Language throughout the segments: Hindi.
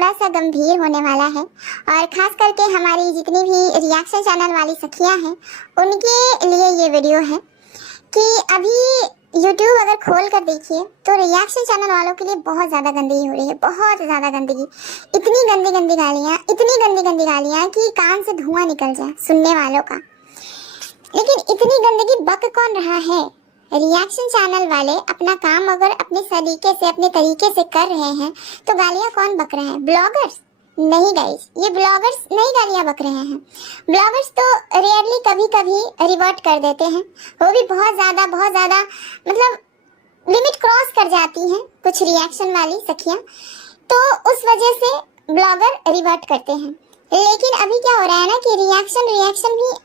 थोड़ा सा गंभीर होने वाला है और खास करके हमारी जितनी भी रिएक्शन चैनल वाली सखियां हैं उनके लिए ये वीडियो है कि अभी YouTube अगर खोल कर देखिए तो रिएक्शन चैनल वालों के लिए बहुत ज़्यादा गंदगी हो रही है, बहुत ज़्यादा गंदगी। इतनी गंदी गंदी गालियाँ, इतनी गंदी गंदी गालियाँ कि कान से धुआं निकल जाए सुनने वालों का। लेकिन इतनी गंदगी बक कौन रहा है? रिएक्शन चैनल वाले अपना काम अगर अपने सलीके से, अपने तरीके से कर रहे हैं तो गालियाँ कौन बक रहा है? ब्लॉगर्स? नहीं गाइस, ये ब्लॉगर्स नहीं गालियाँ बक रहे हैं। ब्लॉगर्स तो रेयरली कभी कभी रिवर्ट कर देते हैं, वो भी बहुत ज़्यादा मतलब लिमिट क्रॉस कर जाती हैं कुछ रिएक्शन वाली सखियाँ, तो उस वजह से ब्लॉगर रिवर्ट करते हैं। लेकिन अभी क्या हो रहा है ना कि रिएक्शन भी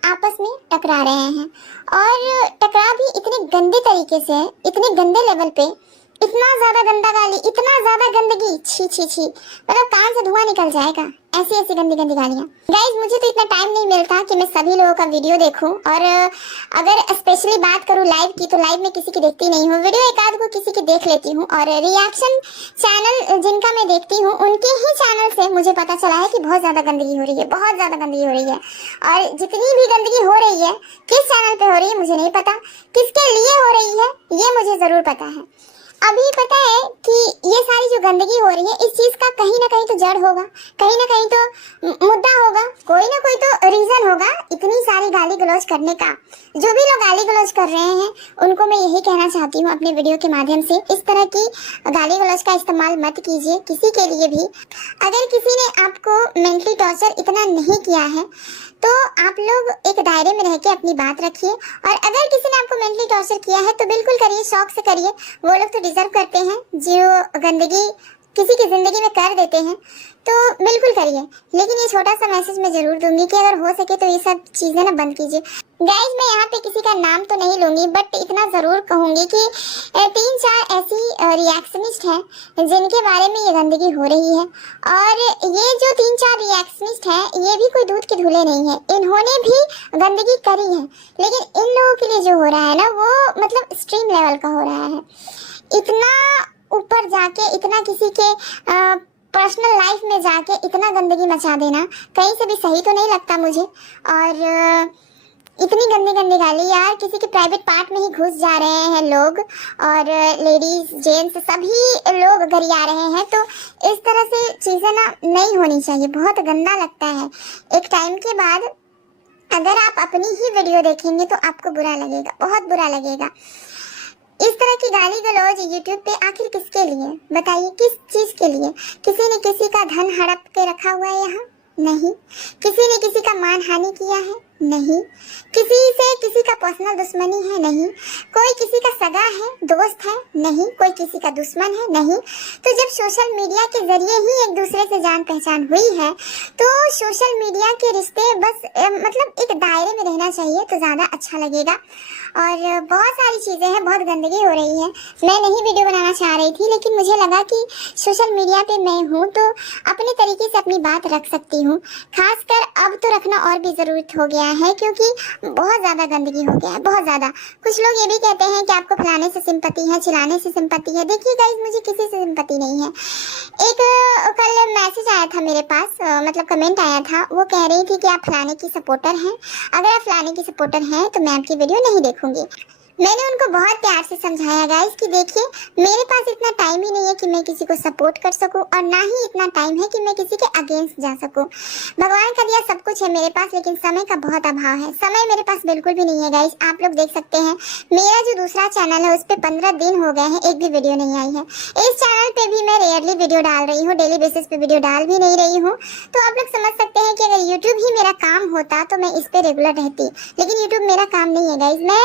आपस में टकरा रहे हैं और टकरा भी इतने गंदे तरीके से, इतने गंदे लेवल पे, इतना ज्यादा गंदा गाली, इतना ज्यादा गंदगी, छी छी छी, मतलब कान से धुआं निकल जाएगा, ऐसी ऐसी गंदी गंदी गालियाँ। गाइस मुझे तो इतना टाइम नहीं मिलता कि मैं सभी लोगों का वीडियो देखूं, और अगर स्पेशली बात करूं लाइव की तो लाइव में किसी की देखती नहीं हूं, वीडियो एक आध को किसी की देख लेती हूं। और रिएक्शन चैनल जिनका मैं देखती हूँ उनके ही चैनल से मुझे पता चला है कि बहुत ज्यादा गंदगी हो रही है, बहुत ज्यादा गंदगी हो रही है। और जितनी भी गंदगी हो रही है किस चैनल पे हो रही है मुझे नहीं पता, किसके लिए हो रही है ये मुझे जरूर पता है। अभी पता है कि ये सारी जो गंदगी हो रही है इस चीज का कहीं ना कहीं तो जड़ होगा, कहीं ना कहीं तो मुद्दा होगा, कोई ना कोई तो रीजन होगा इतनी सारी गाली गलौज करने का। जो भी लोग गाली गलौज कर रहे हैं उनको मैं यही कहना चाहती हूँ अपने वीडियो के माध्यम से, इस तरह की गाली गलौज का इस्तेमाल मत कीजिए किसी के लिए भी। अगर किसी ने आपको मेंटली टॉर्चर इतना नहीं किया है तो आप लोग एक दायरे में रह के अपनी बात रखिए, और अगर किसी ने आपको मेंटली टॉर्चर किया है तो बिल्कुल करिए, शौक से करिए। वो लोग तो डिजर्व करते हैं जो गंदगी किसी की जिंदगी में कर देते हैं, तो बिल्कुल करिए। लेकिन ये छोटा सा मैसेज मैं जरूर दूंगी कि अगर हो सके तो ये सब चीजें ना बंद कीजिए। गाइज मैं यहाँ पे किसी का नाम तो नहीं लूंगी, बट इतना जरूर कहूंगी कि 3-4 ऐसी रिएक्शनिस्ट हैं जिनके बारे में ये गंदगी हो रही है, और ये जो 3-4 रिएक्शनिस्ट हैं ये भी कोई दूध के धुले नहीं है, इन्होंने भी गंदगी करी है। लेकिन इन लोगों के लिए जो हो रहा है ना वो मतलब एक्सट्रीम लेवल का हो रहा है। इतना ऊपर जाके, इतना किसी के पर्सनल लाइफ में जाके इतना गंदगी मचा देना कहीं से भी सही तो नहीं लगता मुझे। और इतनी गंदी गंदी गाली यार, किसी के प्राइवेट पार्ट में ही घुस जा रहे हैं लोग, और लेडीज जेंट्स सभी लोग गरिया रहे हैं, तो इस तरह से चीज़ें ना नहीं होनी चाहिए, बहुत गंदा लगता है। एक टाइम के बाद अगर आप अपनी ही वीडियो देखेंगे तो आपको बुरा लगेगा, बहुत बुरा लगेगा। इस तरह की गाली गलौज YouTube पे आखिर किसके लिए बताइए, किस चीज के लिए? किसी ने किसी का धन हड़प के रखा हुआ है यहाँ? नहीं। किसी ने किसी का मान हानि किया है? नहीं। किसी से किसी का पर्सनल दुश्मनी है? नहीं। कोई किसी का सगा है, दोस्त है? नहीं। कोई किसी का दुश्मन है? नहीं। तो जब सोशल मीडिया के जरिए ही एक दूसरे से जान पहचान हुई है तो सोशल मीडिया के रिश्ते बस मतलब एक दायरे में रहना चाहिए तो ज़्यादा अच्छा लगेगा। और बहुत सारी चीज़ें हैं, बहुत गंदगी हो रही है। मैं नहीं वीडियो बनाना चाह रही थी, लेकिन मुझे लगा कि सोशल मीडिया पे मैं हूँ तो अपने तरीके से अपनी बात रख सकती हूँ। खासकर अब तो रखना और भी ज़रूरत हो गया है क्योंकि बहुत ज़्यादा गंदगी हो गया है, बहुत ज़्यादा। कुछ लोग ये भी कहते हैं कि आपको फलाने से सिंपत्ति है, चिल्लाने से सिंपत्ति है। देखिए गाइस, मुझे किसी से सिंपत्ति नहीं है। एक कल मैसेज आया था मेरे पास, मतलब कमेंट आया था, वो कह रही थी कि आप फलाने की सपोर्टर हैं, अगर आप फलाने की सपोर्टर हैं तो मैं आपकी वीडियो नहीं देखूंगी। मैंने उनको बहुत प्यार से समझाया गाइस कि देखिए मेरे पास इतना टाइम ही नहीं है कि मैं किसी को सपोर्ट कर सकूं, और ना ही इतना टाइम है कि मैं किसी के अगेंस्ट जा सकूं। भगवान का दिया सब कुछ है मेरे पास, लेकिन समय का बहुत अभाव है। समय मेरे पास बिल्कुल भी नहीं है गाइस। आप लोग देख सकते हैं मेरा जो दूसरा चैनल है उस पर 15 दिन हो गए हैं, एक भी वीडियो नहीं आई है। इस चैनल पे भी मैं रेयरली वीडियो डाल रही हूँ, डेली बेसिस पे वीडियो डाल भी नहीं रही हूँ। तो आप लोग समझ सकते हैं कि अगर यूट्यूब ही मेरा काम होता तो मैं इस पे रेगुलर रहती, लेकिन यूट्यूब मेरा काम नहीं है गाइस। मैं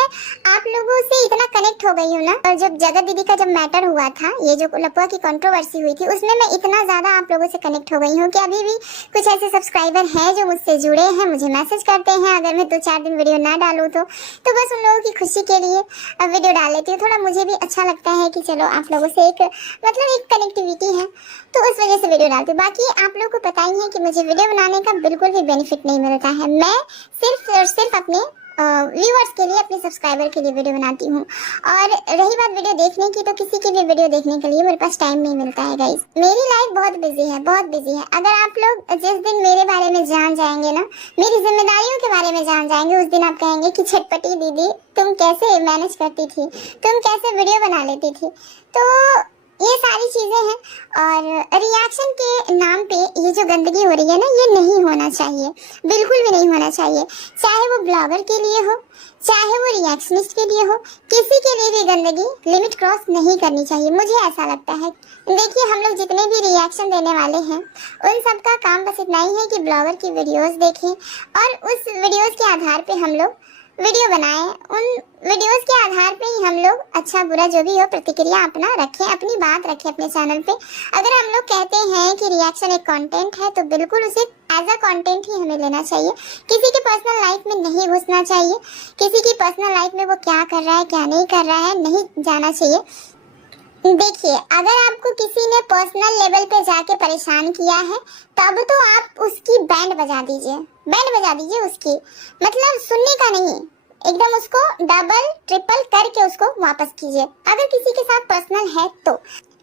आप लोगों से इतना कनेक्ट हो गई हूँ ना, और जब जगत दीदी का जब मैटर हुआ था, ये जो लपुआ की कंट्रोवर्सी हुई थी, उसमें मैं इतना ज्यादा आप लोगों से कनेक्ट हो गई हूँ कि अभी भी कुछ ऐसे सब्सक्राइबर हैं जो मुझसे जुड़े हैं, मुझे मैसेज करते हैं अगर मैं 2-4 दिन वीडियो ना डालूँ तो बस उन लोगों की खुशी के लिए वीडियो डाल लेती हूँ। थोड़ा मुझे भी अच्छा लगता है कि चलो आप लोगों से एक मतलब एक कनेक्टिविटी है, तो उस वजह से वीडियो डालती हूँ। बाकी आप लोगों को पता ही है कि मुझे वीडियो बनाने का बिल्कुल भी बेनिफिट नहीं मिलता है। मैं सिर्फ और सिर्फ अपने व्यूअर्स के लिए, अपने सब्सक्राइबर के लिए वीडियो बनाती हूँ। और रही बात वीडियो देखने की, तो किसी की भी वीडियो देखने के लिए मेरे पास टाइम नहीं मिलता है गाइस। मेरी लाइफ बहुत बिजी है, बहुत बिजी है। अगर आप लोग जिस दिन मेरे बारे में जान जाएंगे ना, मेरी जिम्मेदारियों के बारे में जान जाएंगे, उस दिन आप कहेंगे कि छटपटी दीदी तुम कैसे मैनेज करती थी, तुम कैसे वीडियो बना लेती थी। तो ये सारी चीजें हैं। और रिएक्शन के नाम पे ये जो गंदगी हो रही है ना, ये नहीं होना चाहिए, बिल्कुल भी नहीं होना चाहिए। चाहे वो ब्लॉगर के लिए हो, चाहे वो रिएक्शनिस्ट के लिए हो, किसी के लिए भी गंदगी लिमिट क्रॉस नहीं करनी चाहिए, मुझे ऐसा लगता है। देखिए, हम लोग जितने भी रिएक्शन देने वाले हैं, उन सब का काम बस इतना ही है कि ब्लॉगर की वीडियोस देखें और उस वीडियोस के आधार पे हम लोग वीडियो बनाएं। उन वीडियोस के आधार पे ही हम लोग अच्छा बुरा जो भी हो प्रतिक्रिया अपना रखें, अपनी बात रखें अपने चैनल पे। अगर हम लोग कहते हैं कि रिएक्शन एक कंटेंट है, तो बिल्कुल उसे एज अ कंटेंट ही हमें लेना चाहिए। किसी की पर्सनल लाइफ में नहीं घुसना चाहिए, किसी की पर्सनल लाइफ में वो क्या कर रहा है क्या नहीं कर रहा है नहीं जाना चाहिए। देखिए, अगर आपको किसी ने पर्सनल लेवल पे जाके परेशान किया है, तब तो आप उसकी बैंड बजा दीजिए, बैंड बजा दीजिए उसकी, मतलब सुनने का नहीं, एकदम उसको डबल ट्रिपल करके उसको वापस कीजिए, अगर किसी के साथ पर्सनल है तो।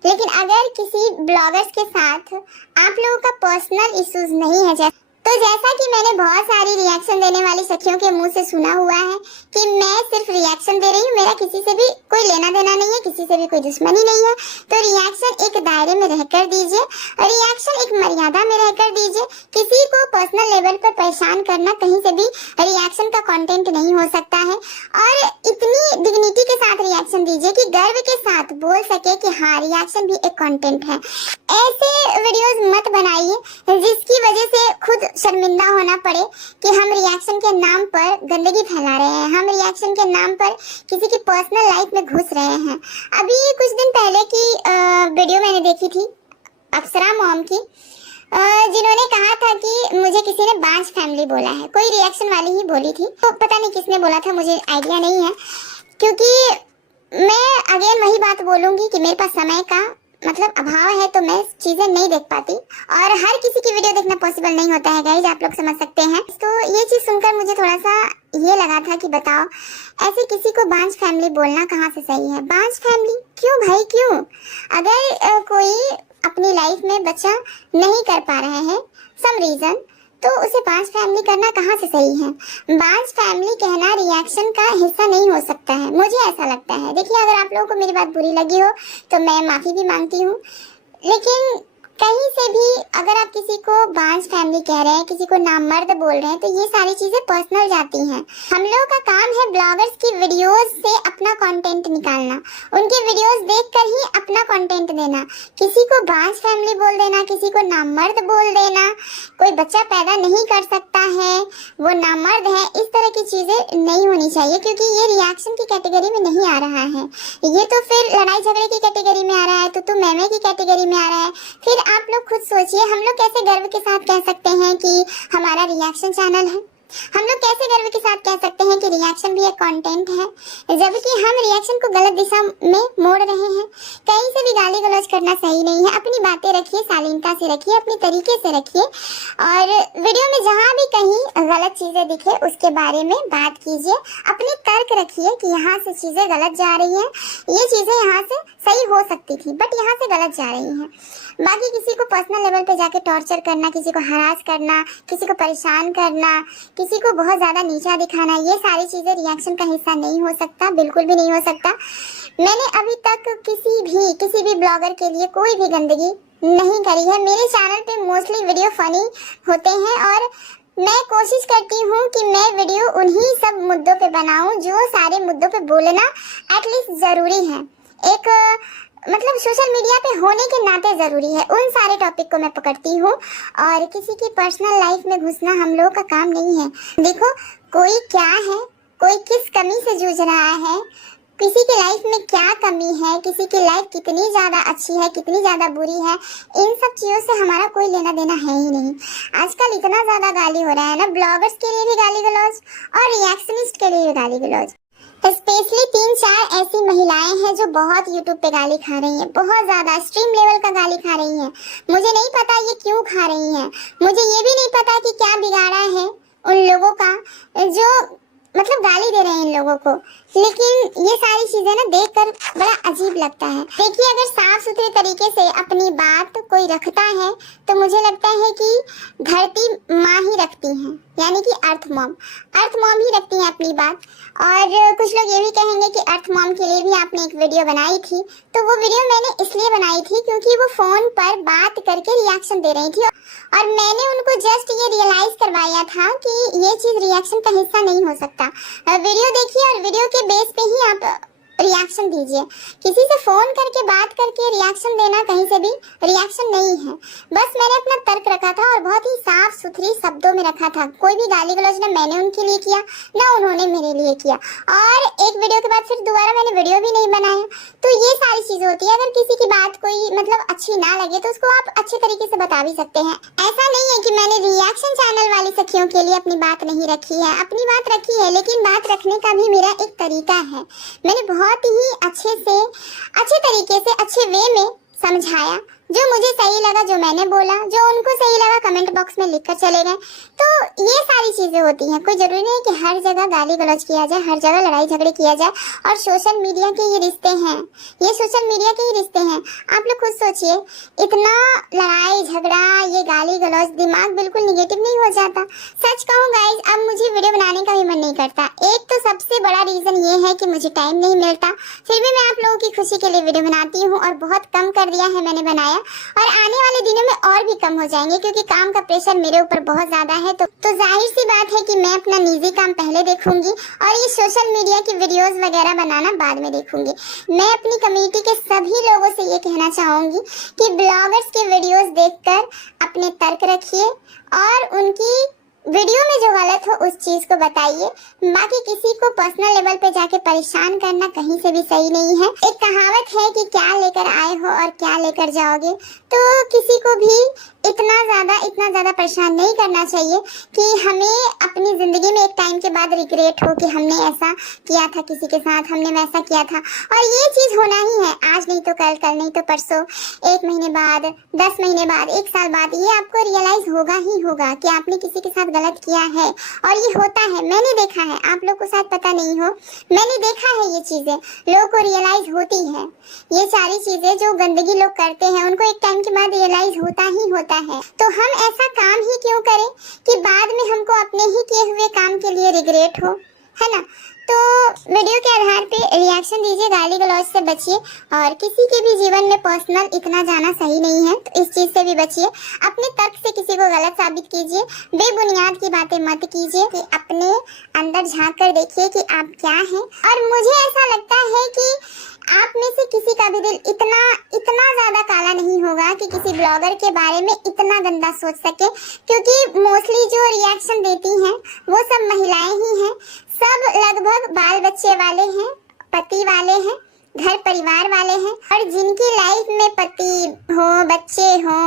लेकिन अगर किसी ब्लॉगर्स के साथ आप लोगों का पर्सनल इश्यूज नहीं है, तो जैसा कि मैंने बहुत सारी रिएक्शन देने वाली सखियों के मुंह से सुना हुआ है कि मैं सिर्फ रिएक्शन दे रही हूँ, मेरा किसी से भी कोई लेना देना नहीं है, किसी से भी कोई दुश्मनी नहीं है, तो रिएक्शन एक दायरे में रहकर दीजिए, रिएक्शन एक मर्यादा में रहकर दीजिए। किसी को पर्सनल लेवल पर परेशान करना कहीं से भी रिएक्शन का कंटेंट नहीं हो सकता है। और इतनी डिग्निटी के साथ रिएक्शन दीजिए कि गर्व के साथ बोल सके कि हाँ, रिएक्शन भी एक कंटेंट है। ऐसे वीडियोस मत बनाइए जिसकी वजह से खुद शर्मिंदा होना पड़े कि हम रिएक्शन के नाम पर गंदगी फैला रहे हैं, हम रिएक्शन के नाम पर किसी की पर्सनल लाइफ में घुस रहे हैं। अभी कुछ दिन पहले की वीडियो मैंने देखी थी अप्सरा मॉम की, जिन्होंने कहा था कि मुझे किसी ने बांझ फैमिली बोला है, कोई रिएक्शन वाली ही बोली थी, तो पता नहीं किसने बोला था, मुझे आइडिया नहीं है, क्योंकि मैं अगेन वही बात बोलूंगी कि मेरे पास समय का मतलब अभाव है, तो मैं चीजें नहीं देख पाती और हर किसी की वीडियो देखना पॉसिबल नहीं होता है गाइस, आप लोग समझ सकते हैं। तो ये चीज सुनकर मुझे थोड़ा सा ये लगा था कि बताओ, ऐसे किसी को बांझ फैमिली बोलना कहाँ से सही है? बांझ फैमिली क्यों भाई, क्यों? अगर कोई अपनी लाइफ में बच्चा नहीं कर पा रहे हैं सम रीजन, तो उसे बांझ फैमिली करना कहाँ से सही है? बांझ फैमिली कहना रिएक्शन का हिस्सा नहीं हो सकता है, मुझे ऐसा लगता है। देखिए, अगर आप लोगों को मेरी बात बुरी लगी हो तो मैं माफी भी मांगती हूँ, लेकिन कहीं से भी अगर आप किसी को बांझ फैमिली कह रहे हैं, किसी को नामर्द बोल रहे हैं, तो ये सारी चीजें पर्सनल जाती हैं। हम लोगों का काम है ब्लॉगर्स की वीडियोस से अपना कंटेंट निकालना, उनकी वीडियोस देखकर ही अपना कंटेंट देना। किसी को बांझ फैमिली बोल देना, किसी को नामर्द बोल देना, कोई बच्चा पैदा नहीं कर सकता है वो नामर्द है, इस तरह की चीजें नहीं होनी चाहिए, क्योंकि ये रिएक्शन की कैटेगरी में नहीं आ रहा है। ये तो फिर लड़ाई झगड़े की कैटेगरी में आ रहा है, तो मैं की कैटेगरी में आ रहा है। फिर आप लोग खुद सोचिए, हम लोग कैसे गर्व के साथ कह सकते हैं कि हमारा रिएक्शन चैनल है? हम लोग कैसे गर्व के साथ कह सकते हैं कि रिएक्शन भी एक कंटेंट है, जबकि हम रिएक्शन को गलत दिशा में मोड़ रहे हैं? कहीं से भी गाली गलौज करना सही नहीं है। अपनी बातें रखिए, शालीनता से रखिए, अपने तरीके से रखिए, और वीडियो में जहाँ भी कहीं गलत चीजें दिखे उसके बारे में बात कीजिए। अपने तर्क रखिए कि यहाँ से चीजें गलत जा रही हैं, ये चीजें यहाँ से सही हो सकती थी बट यहाँ से गलत जा रही हैं। बाकी किसी को पर्सनल लेवल पे जाके टॉर्चर करना, किसी को हरास करना, किसी को परेशान करना, किसी को बहुत ज्यादा नीचा दिखाना, ये सारी चीजें रिएक्शन का हिस्सा नहीं हो सकता, बिल्कुल भी नहीं हो सकता। मैंने अभी तक किसी भी ब्लॉगर के लिए कोई भी गंदगी नहीं करी है। मेरे चैनल पे मोस्टली वीडियो फनी होते हैं और मैं कोशिश करती हूँ कि मैं वीडियो उन्हीं सब मुद्दों पे बनाऊं जो सारे मुद्दों पे बोलना एटलीस्ट जरूरी है, एक मतलब सोशल मीडिया पे होने के नाते जरूरी है। उन सारे टॉपिक को मैं पकड़ती हूँ और किसी की पर्सनल लाइफ में घुसना हम लोगों का काम नहीं है। देखो, कोई क्या है, कोई किस कमी से जूझ रहा है, किसी की लाइफ में क्या कमी है, किसी की लाइफ कितनी ज्यादा अच्छी है, कितनी ज्यादा बुरी है, इन सब चीजों से हमारा कोई लेना देना है ही नहीं। आजकल इतना ज्यादा गाली हो रहा है ना, ब्लॉगर्स के लिए भी गाली गलौज और रिएक्शनिस्ट के लिए भी गाली गलौज। स्पेशली 3-4 ऐसी महिलाएं हैं जो बहुत यूट्यूब पे गाली खा रही हैं, बहुत ज्यादा स्ट्रीम लेवल का गाली खा रही हैं। मुझे नहीं पता ये क्यों खा रही हैं, मुझे ये भी नहीं पता कि क्या बिगाड़ा है उन लोगों का जो मतलब गाली दे रहे हैं इन लोगों को। लेकिन ये सारी चीजें ना देखकर बड़ा अजीब लगता है। देखिए, अगर साफ सुथरे तरीके से अपनी बात कोई रखता है तो मुझे लगता है कि धरती माँ ही रखती है, यानी कि अर्थ मॉम ही रखती है अपनी बात। और कुछ लोग ये भी कहेंगे कि अर्थ मॉम के लिए भी आपने एक वीडियो बनाई थी, तो वो वीडियो मैंने इसलिए बनाई थी क्योंकि वो फोन पर बात करके रिएक्शन दे रही थी और मैंने उनको जस्ट ये रियलाइज करवाया था कि ये चीज रिएक्शन का हिस्सा नहीं हो सकता। वीडियो देखिए और वीडियो के बेस पे ही आप रिएक्शन दीजिए। किसी से फोन करके बात करके रिएक्शन देना कहीं से भी रिएक्शन नहीं है। बस मैंने अपना तर्क रखा था और बहुत ही साफ सुथरी शब्दों में रखा था। कोई भी गाली गलौज ना मैंने उनके लिए किया ना उन्होंने मेरे लिए किया। और एक वीडियो के बाद फिर दोबारा मैंने वीडियो भी नहीं बनाया। तो ये सारी चीज होती है। अगर किसी की बात कोई मतलब अच्छी ना लगे तो उसको आप अच्छे तरीके से बता भी सकते हैं। ऐसा नहीं है कि मैंने रिएक्शन चैनल वाली सखियों के लिए अपनी बात नहीं रखी है, अपनी बात रखी है, लेकिन बात रखने का भी मेरा एक तरीका है। मैंने बहुत ही अच्छे तरीके से अच्छे वे में समझाया। जो मुझे सही लगा, जो मैंने बोला, जो उनको सही लगा, कमेंट बॉक्स में लिखकर चले गए। तो ये सारी चीजें होती हैं। कोई जरूरी नहीं कि हर जगह गाली गलौज किया जाए, हर जगह लड़ाई झगड़े किया जाए। और सोशल मीडिया के ये रिश्ते हैं, ये सोशल मीडिया के ही रिश्ते हैं। आप लोग खुद सोचिए, इतना लड़ाई झगड़ा, ये गाली गलौज, दिमाग बिल्कुल निगेटिव नहीं हो जाता? सच कहूँ गाइज, अब मुझे वीडियो बनाने का भी मन नहीं करता। एक तो सबसे बड़ा रीजन ये है कि मुझे टाइम नहीं मिलता, फिर भी मैं आप लोगों की खुशी के लिए वीडियो बनाती हूँ और बहुत कम कर दिया है मैंने बनाया। और आने वाले दिनों में और भी कम हो जाएंगे क्योंकि काम का प्रेशर मेरे ऊपर बहुत ज्यादा है। तो जाहिर सी बात है कि मैं अपना निजी काम पहले देखूंगी और ये सोशल मीडिया की वीडियोस वगैरह बनाना बाद में देखूंगी। मैं अपनी कम्युनिटी के सभी लोगों से ये कहना चाहूंगी कि ब्लॉगर्स के वीडियोस देखकर अपने तर्क रखिए और उनकी वीडियो में जो गलत हो उस चीज को बताइए। बाकी किसी को पर्सनल लेवल पे जाके परेशान करना कहीं से भी सही नहीं है। एक कहावत है कि क्या लेकर आए हो और क्या लेकर जाओगे। तो किसी को भी इतना ज्यादा परेशान नहीं करना चाहिए कि हमें अपनी जिंदगी में एक टाइम के बाद रिग्रेट हो कि हमने ऐसा किया था किसी के साथ, हमने वैसा किया था। और ये चीज होना ही है, आज नहीं तो कल नहीं तो परसों, 1 महीने बाद, 10 महीने बाद, 1 साल बाद ये आपको रियलाइज होगा ही होगा कि आपने किसी के साथ गलत किया है। और ये होता है, मैंने देखा है, आप लोग को शायद पता नहीं हो, मैंने देखा है ये चीजें, लोगों को रियलाइज होती है। ये सारी चीजें जो गंदगी लोग करते हैं उनको एक टाइम के बाद रियलाइज होता ही होता है। तो हम ऐसा काम ही क्यों करें कि बाद में हमको अपने ही किए हुए काम के लिए रिग्रेट हो, है ना? तो वीडियो के आधार पे रिएक्शन दीजिए, गाली गलौज से बचिए और किसी के भी जीवन में पर्सनल इतना जाना सही नहीं है, तो इस चीज से भी बचिए। अपने तर्क से किसी को गलत साबित कीजिए, बेबुनियाद की बातें मत कीजिए, कि अपने अंदर झांक कर देखिए कि आप क्या हैं। और मुझे ऐसा लगता है कि आप में से किसी का भी दिल इतना ज्यादा काला नहीं होगा कि किसी ब्लॉगर के बारे में इतना गंदा सोच सके, क्योंकि मोस्टली जो रिएक्शन देती हैं वो सब महिलाएं ही हैं। सब लगभग बाल बच्चे वाले हैं, पति वाले हैं, घर परिवार वाले हैं। और जिनकी लाइफ में पति हो, बच्चे हो,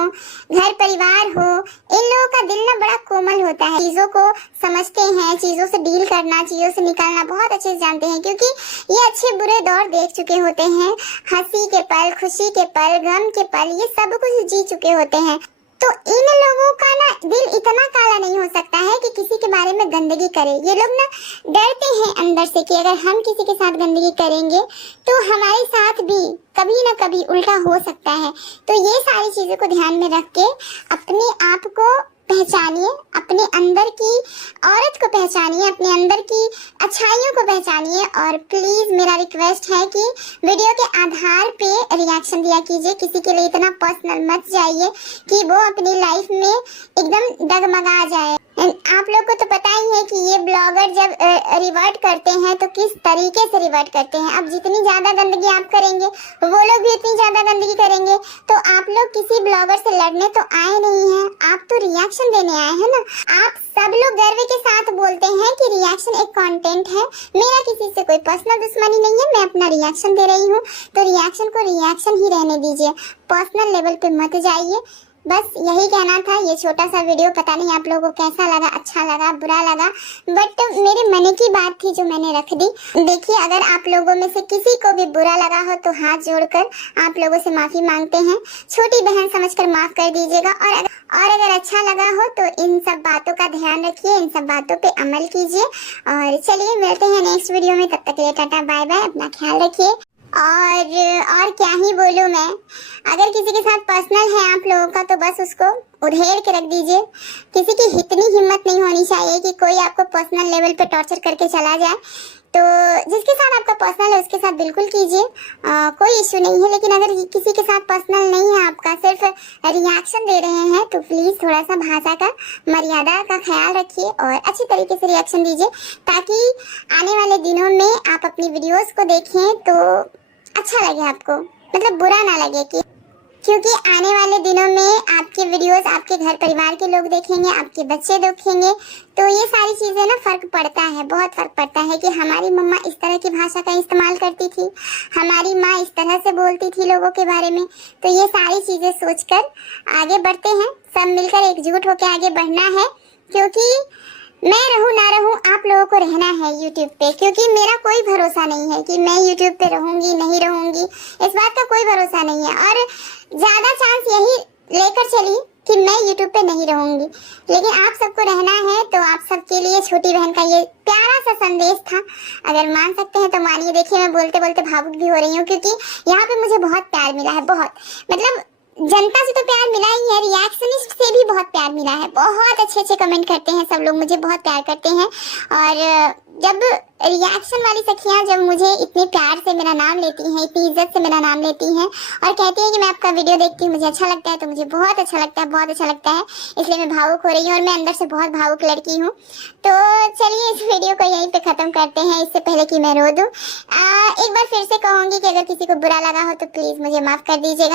घर परिवार हो, इन लोगों का दिल ना बड़ा कोमल होता है। चीजों को समझते हैं, चीजों से डील करना, चीजों से निकालना बहुत अच्छे से जानते हैं, क्योंकि ये अच्छे बुरे दौर देख चुके होते हैं। हंसी के पल, खुशी के पल, गम के पल, ये सब कुछ जी चुके होते हैं। तो इन लोगों का ना दिल इतना काला नहीं हो सकता है कि किसी के बारे में गंदगी करे। ये लोग ना डरते हैं अंदर से कि अगर हम किसी के साथ गंदगी करेंगे तो हमारे साथ भी कभी ना कभी उल्टा हो सकता है। तो ये सारी चीजों को ध्यान में रख के अपने आप को पहचानिए, अपने अंदर की औरत को पहचानिए, अपने अंदर की अच्छाइयों को पहचानिए। और प्लीज मेरा रिक्वेस्ट है कि वीडियो के आधार पे रिएक्शन दिया कीजिए। किसी के लिए इतना पर्सनल मत जाइए कि वो अपनी लाइफ में एकदम डगमगा जाए। आप लोग को तो पता ही है कि ये ब्लॉगर जब रिवर्ट करते हैं तो किस तरीके से रिवर्ट करते हैं। अब जितनी ज्यादा गंदगी आप करेंगे वो लोग भी उतनी ज्यादा गंदगी करेंगे। तो आप लोग किसी ब्लॉगर से लड़ने तो आए नहीं हैं, आप तो रिएक्शन देने आए हैं ना। आप सब लोग गर्व के साथ बोलते हैं कि रिएक्शन एक कंटेंट है। मेरा किसी से कोई पर्सनल दुश्मनी नहीं है, मैं अपना रिएक्शन दे रही हूँ, तो रिएक्शन को रिएक्शन ही रहने दीजिए, पर्सनल लेवल पे मत जाइए। बस यही कहना था। ये छोटा सा वीडियो, पता नहीं आप लोगों को कैसा लगा, अच्छा लगा, बुरा लगा, बट मेरे मन की बात थी जो मैंने रख दी। देखिए, अगर आप लोगों में से किसी को भी बुरा लगा हो तो हाथ जोड़कर आप लोगों से माफी मांगते हैं। छोटी बहन समझकर माफ कर दीजिएगा। और अगर अच्छा लगा हो तो इन सब बातों का ध्यान रखिए, इन सब बातों पे अमल कीजिए। और चलिए मिलते हैं नेक्स्ट वीडियो में, तब तक के लिए टाटा बाय बाय, अपना ख्याल रखिए। और क्या ही बोलूं मैं, अगर किसी के साथ पर्सनल है आप लोगों का तो बस उसको उधेड़ के रख दीजिए। किसी की इतनी हिम्मत नहीं होनी चाहिए कि कोई आपको पर्सनल लेवल पे टॉर्चर करके चला जाए। तो जिसके साथ आपका पर्सनल है उसके साथ बिल्कुल कीजिए, कोई इश्यू नहीं है। लेकिन अगर किसी के साथ पर्सनल नहीं है, आपका सिर्फ रिएक्शन दे रहे हैं, तो प्लीज़ थोड़ा सा भाषा का, मर्यादा का ख्याल रखिए और अच्छी तरीके से रिएक्शन दीजिए, ताकि आने वाले दिनों में आप अपनी वीडियोस को देखें तो अच्छा लगे आपको, मतलब बुरा ना लगे। क्योंकि आने वाले दिनों में आपके वीडियोस आपके घर परिवार के लोग देखेंगे, आपके बच्चे देखेंगे, तो ये सारी चीज़ें ना फ़र्क पड़ता है, बहुत फ़र्क पड़ता है कि हमारी मम्मा इस तरह की भाषा का इस्तेमाल करती थी, हमारी माँ इस तरह से बोलती थी लोगों के बारे में। तो ये सारी चीज़ें सोचकर आगे बढ़ते हैं, सब मिलकर एकजुट होकर आगे बढ़ना है। क्योंकि मैं रहूं ना रहूं, आप लोगों को रहना है यूट्यूब पे, क्योंकि मेरा कोई भरोसा नहीं है कि मैं यूट्यूब पे रहूंगी नहीं रहूंगी, इस बात का कोई भरोसा नहीं है। और ज़्यादा चांस यही लेकर चली कि मैं यूट्यूब पे नहीं रहूंगी। लेकिन आप सबको रहना है, तो आप सबके लिए छोटी बहन का ये प्यारा सा संदेश था। अगर मान सकते हैं तो मानिए। देखिए, मैं बोलते बोलते भावुक भी हो रही हूँ, क्योंकि यहाँ पे मुझे बहुत प्यार मिला है, बहुत, मतलब जनता से तो प्यार मिला ही है, रिएक्शनिस्ट से भी बहुत प्यार मिला है। बहुत अच्छे अच्छे कमेंट करते हैं सब लोग, मुझे बहुत प्यार करते हैं। और जब रिएक्शन वाली सखियां जब मुझे इतने प्यार से मेरा नाम लेती हैं, इतनी इज्जत से मेरा नाम लेती हैं और कहती हैं कि मैं आपका वीडियो देखती हूँ, मुझे अच्छा लगता है, तो मुझे बहुत अच्छा लगता है, बहुत अच्छा लगता है। इसलिए मैं भावुक हो रही हूँ और मैं अंदर से बहुत भावुक लड़की हूँ। तो चलिए इस वीडियो को यहीं पे ख़त्म करते हैं, इससे पहले कि मैं रो दूँ। एक बार फिर से कहूँगी कि अगर किसी को बुरा लगा हो तो प्लीज़ मुझे माफ़ कर दीजिएगा।